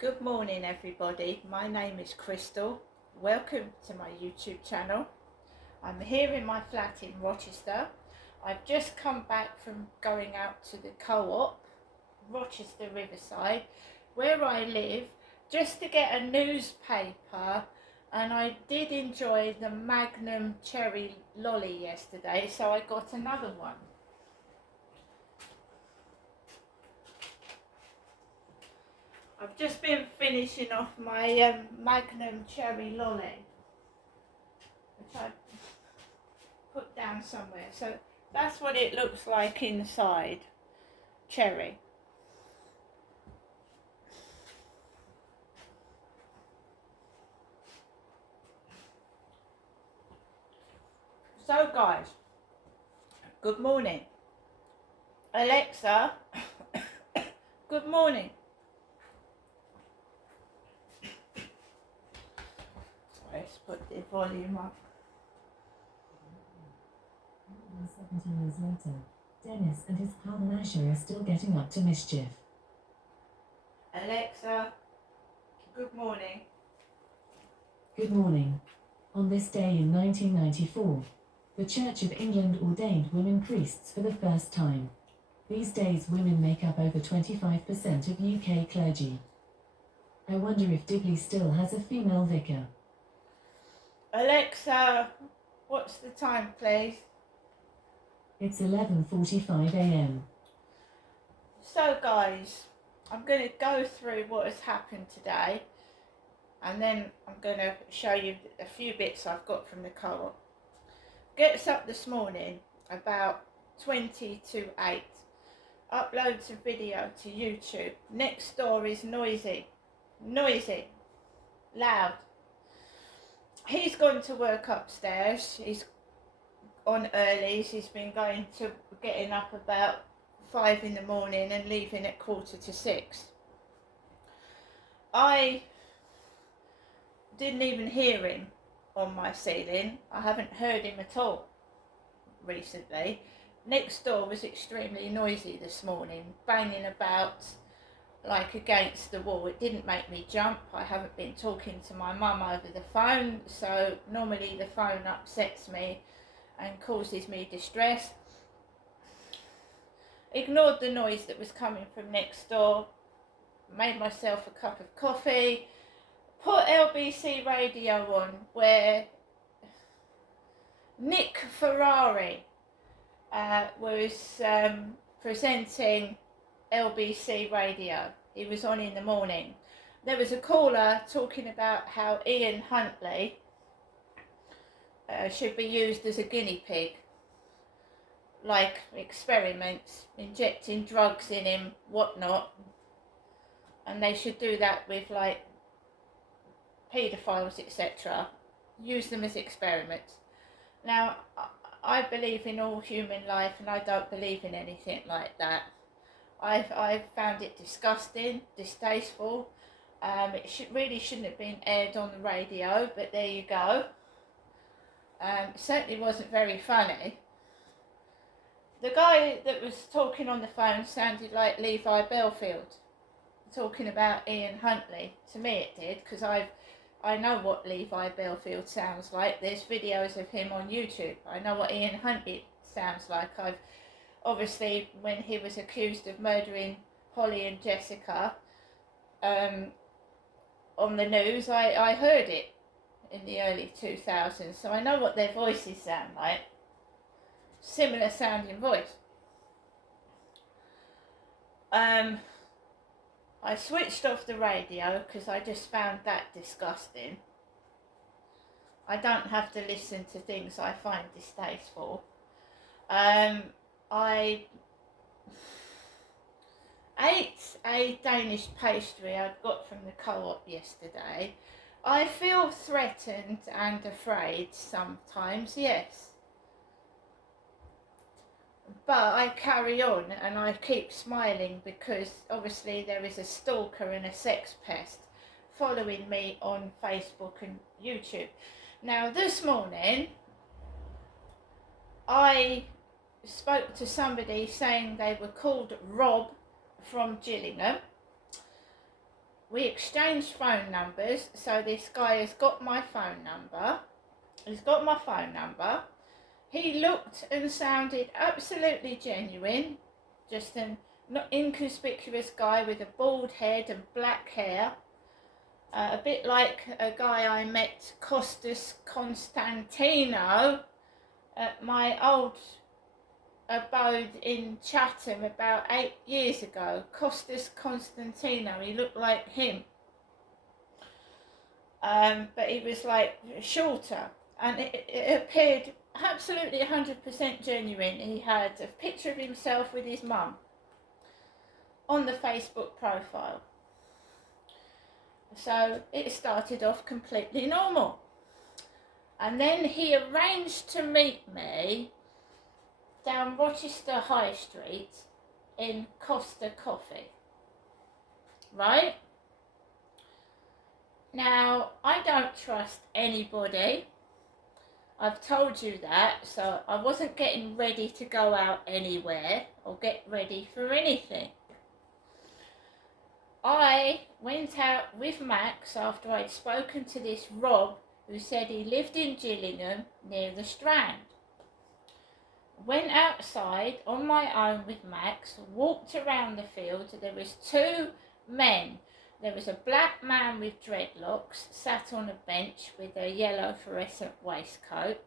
Good morning everybody, my name is Crystal. Welcome to my YouTube channel. I'm here in my flat in Rochester. I've just come back from going out to the co-op, Rochester Riverside, where I live, just to get a newspaper, and I did enjoy the Magnum Cherry Lolly yesterday, so I got another one. I've just been finishing off my Magnum Cherry Lolly, which I put down somewhere. So that's what it looks like inside. Cherry. So guys, good morning. Alexa, good morning. Let's put the volume up. 70 years later, Dennis and his pal Masher are still getting up to mischief. Alexa, good morning. Good morning. On this day in 1994, the Church of England ordained women priests for the first time. These days women make up over 25% of UK clergy. I wonder if Digley still has a female vicar. Alexa, what's the time please? It's 11:45 a.m. So guys, I'm going to go through what has happened today, and then I'm going to show you a few bits I've got from the co-op. Gets up this morning about 20 to 8, uploads a video to YouTube. Next door is noisy, loud. He's gone to work upstairs, he's on earlies, he's been getting up about 5 in the morning and leaving at 5:45. I didn't even hear him on my ceiling. I haven't heard him at all recently. Next door was extremely noisy this morning, banging about like against the wall. It didn't make me jump. I haven't been talking to my mum over the phone, so normally the phone upsets me and causes me distress. Ignored the noise that was coming from next door, made myself a cup of coffee, put LBC radio on where Nick Ferrari was presenting LBC radio. He was on in the morning. There was a caller talking about how Ian Huntley should be used as a guinea pig, like experiments, injecting drugs in him, whatnot, and they should do that with like paedophiles, etc. Use them as experiments. Now, I believe in all human life, and I don't believe in anything like that. I've found it disgusting, distasteful. It really shouldn't have been aired on the radio, but there you go. It certainly wasn't very funny. The guy that was talking on the phone sounded like Levi Belfield, talking about Ian Huntley. To me it did, because I know what Levi Belfield sounds like. There's videos of him on YouTube. I know what Ian Huntley sounds like. I've obviously, when he was accused of murdering Holly and Jessica on the news, I heard it in the early 2000s, so I know what their voices sound like. Similar sounding voice. I switched off the radio because I just found that disgusting. I don't have to listen to things I find distasteful. I ate a Danish pastry I'd got from the co-op yesterday. I feel threatened and afraid sometimes, yes. But I carry on and I keep smiling because obviously there is a stalker and a sex pest following me on Facebook and YouTube. Now this morning I spoke to somebody saying they were called Rob from Gillingham. we exchanged phone numbers, so this guy has got my phone number. He's got my phone number. He looked and sounded absolutely genuine, just an inconspicuous guy with a bald head and black hair, a bit like a guy I met, Costas Constantino, at my old abode in Chatham about 8 years ago. Costas Constantino, he looked like him, but he was like shorter, and it appeared absolutely 100% genuine. He had a picture of himself with his mum on the Facebook profile, so it started off completely normal. And then he arranged to meet me down Rochester High Street in Costa Coffee, right? Now, I don't trust anybody. I've told you that, so I wasn't getting ready to go out anywhere or get ready for anything. I went out with Max after I'd spoken to this Rob who said he lived in Gillingham near the Strand. Went outside on my own with Max, walked around the field. There was two men. There was a black man with dreadlocks sat on a bench with a yellow fluorescent waistcoat.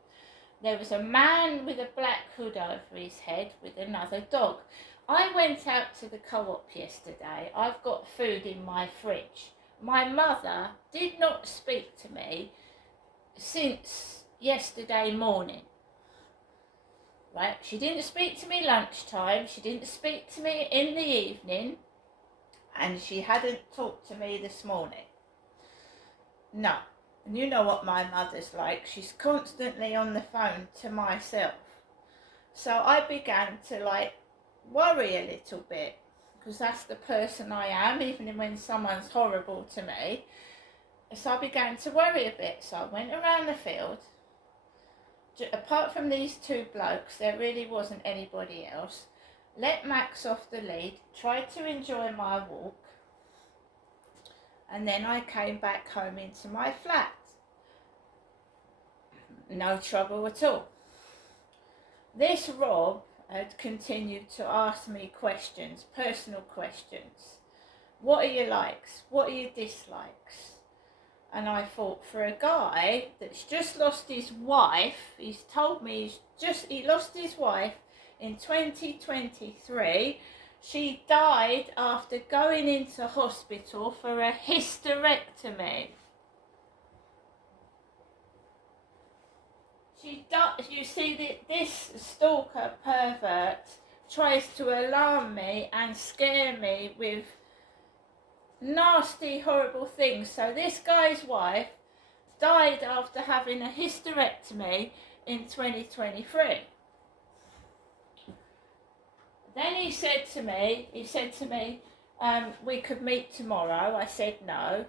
There was a man with a black hood over his head with another dog. I went out to the co-op yesterday. I've got food in my fridge. My mother did not speak to me since yesterday morning. Right? She didn't speak to me lunchtime, she didn't speak to me in the evening, and she hadn't talked to me this morning. No. And you know what my mother's like. She's constantly on the phone to myself. So I began to worry a little bit, because that's the person I am, even when someone's horrible to me. So I began to worry a bit. So I went around the field. Apart from these two blokes, there really wasn't anybody else. Let Max off the lead, tried to enjoy my walk, and then I came back home into my flat. No trouble at all. This Rob had continued to ask me questions, personal questions. What are your likes? What are your dislikes? And I thought, for a guy that's just lost his wife, he's told me he lost his wife in 2023. She died after going into hospital for a hysterectomy. You see, this stalker pervert tries to alarm me and scare me with nasty, horrible things. So this guy's wife died after having a hysterectomy in 2023. Then he said to me, we could meet tomorrow. I said no.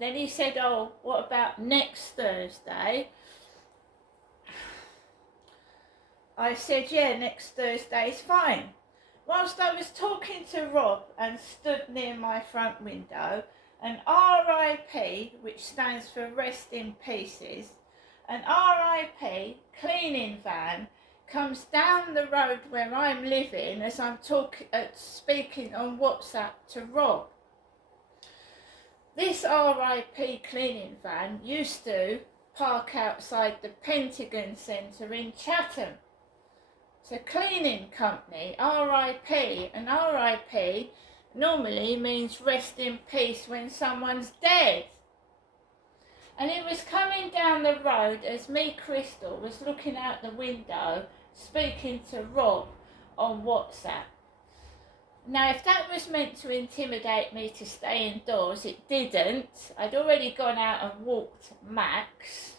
Then he said, oh, what about next Thursday? I said, yeah, next Thursday's fine. Whilst I was talking to Rob and stood near my front window, an RIP, which stands for Rest in Pieces, an RIP cleaning van comes down the road where I'm living as I'm speaking on WhatsApp to Rob. This RIP cleaning van used to park outside the Pentagon Centre in Chatham. It's a cleaning company, RIP, and RIP normally means rest in peace when someone's dead. And it was coming down the road as me, Crystal, was looking out the window speaking to Rob on WhatsApp. Now, if that was meant to intimidate me to stay indoors, it didn't. I'd already gone out and walked Max.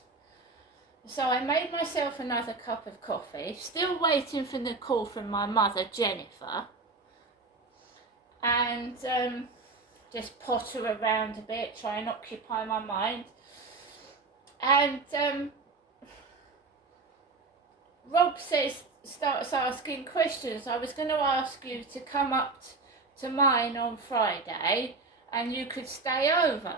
So I made myself another cup of coffee, still waiting for the call from my mother, Jennifer, and just potter around a bit, try and occupy my mind. And Rob starts asking questions. I was going to ask you to come up to mine on Friday and you could stay over.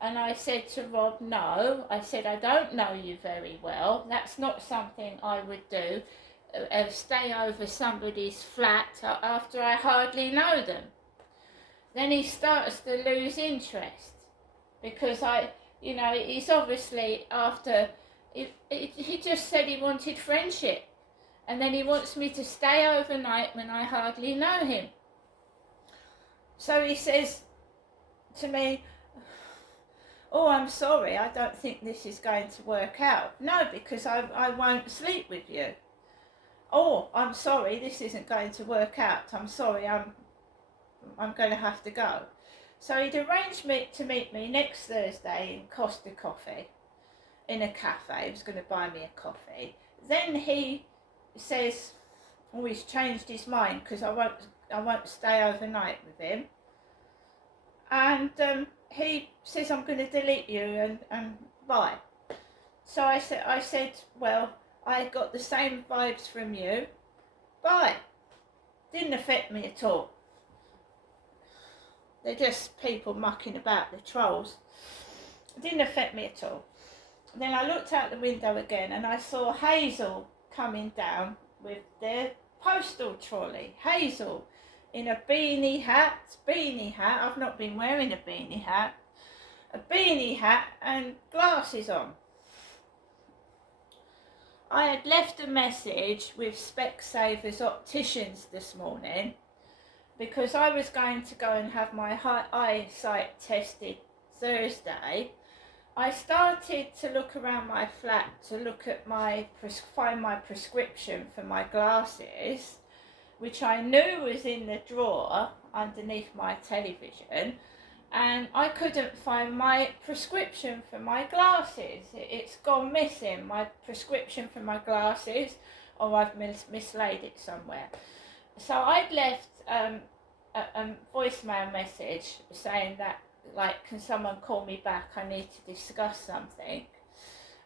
And I said to Rob, no. I said, I don't know you very well. That's not something I would do, stay over somebody's flat after I hardly know them. Then he starts to lose interest because he's obviously after, he just said he wanted friendship. And then he wants me to stay overnight when I hardly know him. So he says to me, oh, I'm sorry, I don't think this is going to work out. No, because I won't sleep with you. Oh, I'm sorry, this isn't going to work out. I'm sorry, I'm going to have to go. So he'd arranged to meet me next Thursday in Costa Coffee, in a cafe. He was going to buy me a coffee. Then he says, oh, he's changed his mind because I won't stay overnight with him. And he says, I'm going to delete you and bye. So I said, well, I got the same vibes from you. Bye. Didn't affect me at all. They're just people mucking about, the trolls. It didn't affect me at all. Then I looked out the window again and I saw Hazel coming down with their postal trolley. Hazel in a beanie hat. I've not been wearing a beanie hat. A beanie hat and glasses on. I had left a message with Specsavers Opticians this morning because I was going to go and have my eyesight tested Thursday. I started to look around my flat to look at find my prescription for my glasses, which I knew was in the drawer underneath my television, and I couldn't find my prescription for my glasses. It's gone missing, my prescription for my glasses, or I've mislaid it somewhere. So I'd left a voicemail message saying that, like, can someone call me back? I need to discuss something.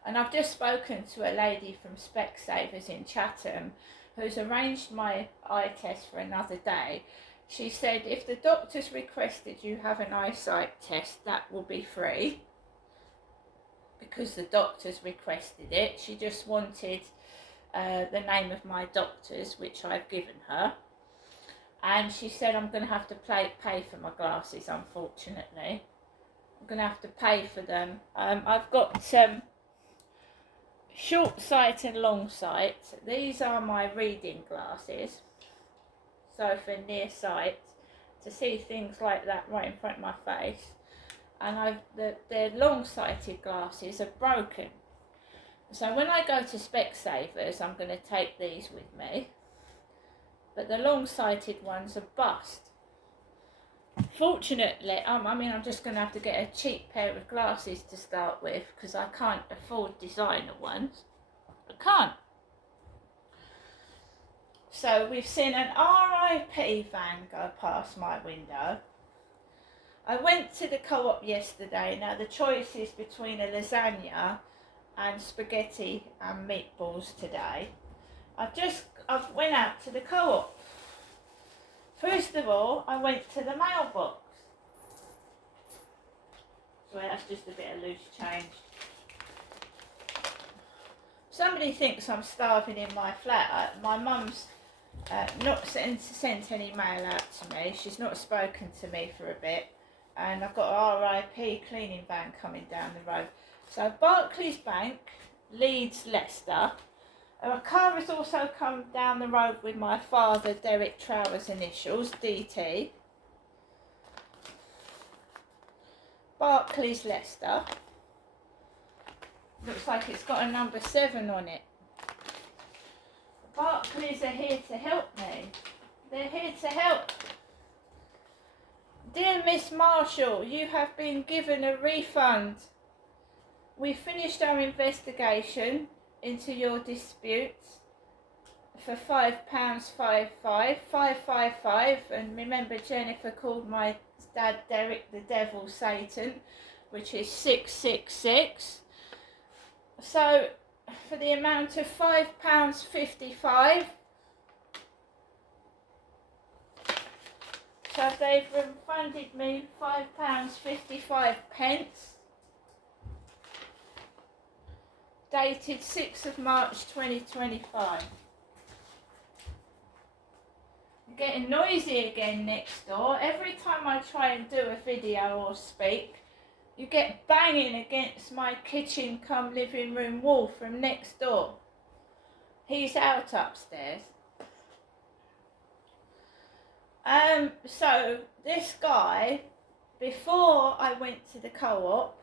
And I've just spoken to a lady from Specsavers in Chatham who's arranged my eye test for another day. She said if the doctor's requested you have an eyesight test, that will be free because the doctor's requested it. She just wanted the name of my doctor's, which I've given her. And she said I'm going to have to pay for my glasses, unfortunately. I'm going to have to pay for them. I've got short sight and long sight. These are my reading glasses. So for near sight, to see things like that right in front of my face. And the long-sighted glasses are broken. So when I go to Specsavers, I'm going to take these with me. But the long-sighted ones are bust. Fortunately, I'm just going to have to get a cheap pair of glasses to start with because I can't afford designer ones. I can't. So we've seen an RIP van go past my window. I went to the Co-op yesterday. Now the choice is between a lasagna and spaghetti and meatballs today. I went out to the Co-op. First of all, I went to the mailbox. Sorry, that's just a bit of loose change. Somebody thinks I'm starving in my flat. My mum's not sent any mail out to me. She's not spoken to me for a bit. And I've got a RIP cleaning van coming down the road. So Barclays Bank, Leeds, Leicester. A car has also come down the road with my father, Derek Trower's initials, DT. Barclays, Leicester. Looks like it's got a number 7 on it. Barclays are here to help me. They're here to help. Dear Miss Marshall, you have been given a refund. We finished our investigation into your disputes for £5.55, and remember Jennifer called my dad Derek the devil Satan, which is 666. So for the amount of £5.55, So they've refunded me £5.55, dated 6th of March 2025. Getting noisy again next door. Every time I try and do a video or speak, you get banging against my kitchen cum living room wall from next door. He's out upstairs. So this guy, before I went to the co-op,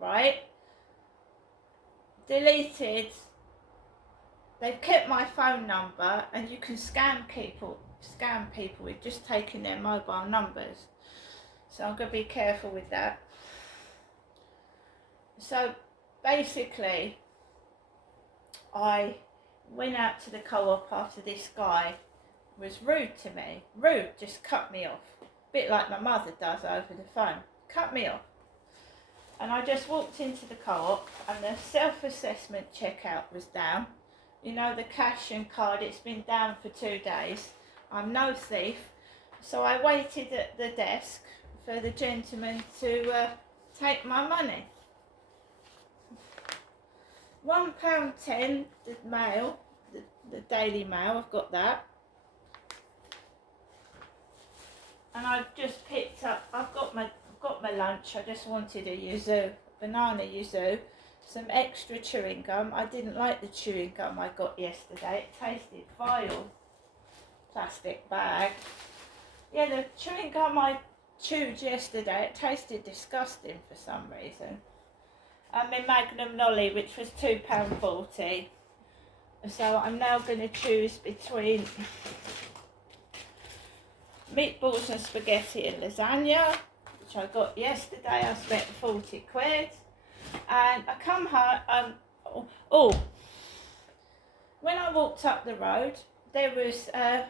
right, deleted, they've kept my phone number, and you can scam people with just taking their mobile numbers. So I'm going to be careful with that. So basically, I went out to the co-op after this guy was rude to me. Rude, just cut me off. A bit like my mother does over the phone. Cut me off. And I just walked into the co-op, and the self-assessment checkout was down. You know, the cash and card, it's been down for 2 days. I'm no thief. So I waited at the desk for the gentleman to take my money. £1.10, the mail, the Daily Mail, I've got that. And I've just picked up, I've got my lunch. I just wanted a yuzu, banana yuzu, some extra chewing gum. I didn't like the chewing gum I got yesterday. It tasted vile. Plastic bag. Yeah, the chewing gum I chewed yesterday, it tasted disgusting for some reason. And my Magnum Nolly, which was £2.40. So I'm now going to choose between meatballs and spaghetti and lasagna, which I got yesterday. I spent 40 quid. And I come home, when I walked up the road, there was a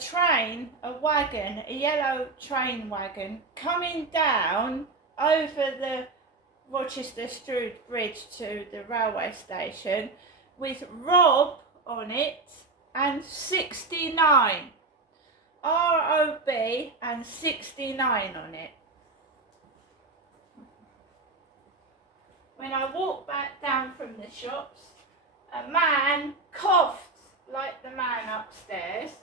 train, a wagon, a yellow train wagon coming down over the Rochester Strood Bridge to the railway station with Rob on it and 69. R-O-B and 69 on it. When I walked back down from the shops, a man coughed like the man upstairs.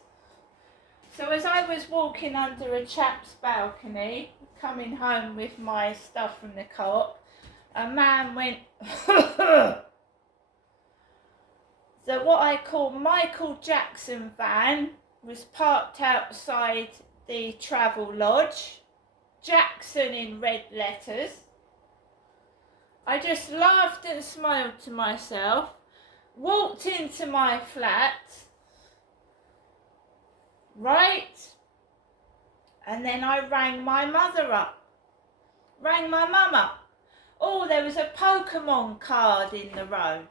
So as I was walking under a chap's balcony, coming home with my stuff from the co-op, a man went So what I call Michael Jackson van was parked outside the Travel Lodge. Jackson in red letters. I just laughed and smiled to myself, walked into my flat, right? And then I rang my mother up, rang my mum up. Oh, there was a Pokemon card in the road.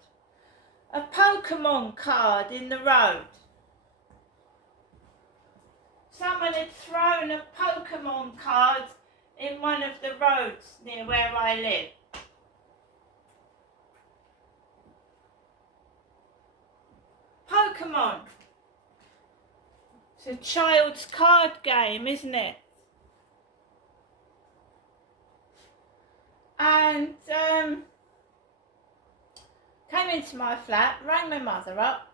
A Pokemon card in the road. Someone had thrown a Pokemon card in one of the roads near where I live. Pokemon. It's a child's card game, isn't it? And came into my flat, rang my mother up.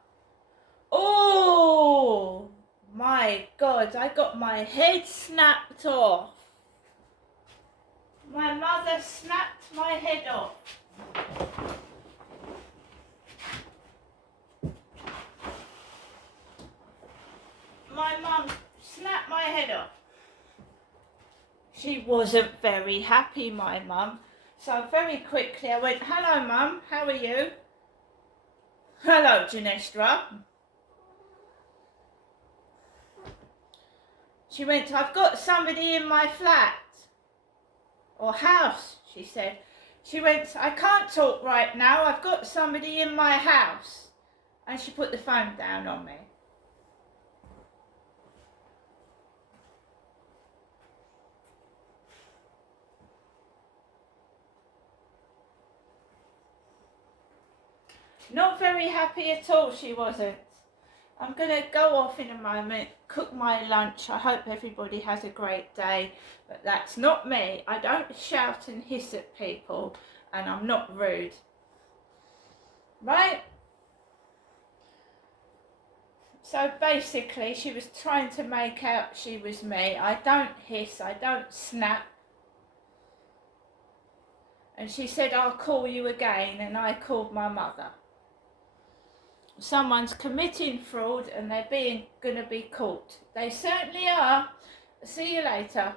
Oh my God, I got my head snapped off. My mother snapped my head off. My mum snapped my head off. She wasn't very happy, my mum. So very quickly I went, hello mum, how are you? Hello Janestra. She went, I've got somebody in my flat. Or house, she said. She went, I can't talk right now, I've got somebody in my house. And she put the phone down on me. Not very happy at all, she wasn't. I'm going to go off in a moment, cook my lunch. I hope everybody has a great day, but that's not me. I don't shout and hiss at people, and I'm not rude. Right? So basically, she was trying to make out she was me. I don't hiss, I don't snap. And she said, I'll call you again, and I called my mother. Someone's committing fraud and they're going to be caught. They certainly are. See you later.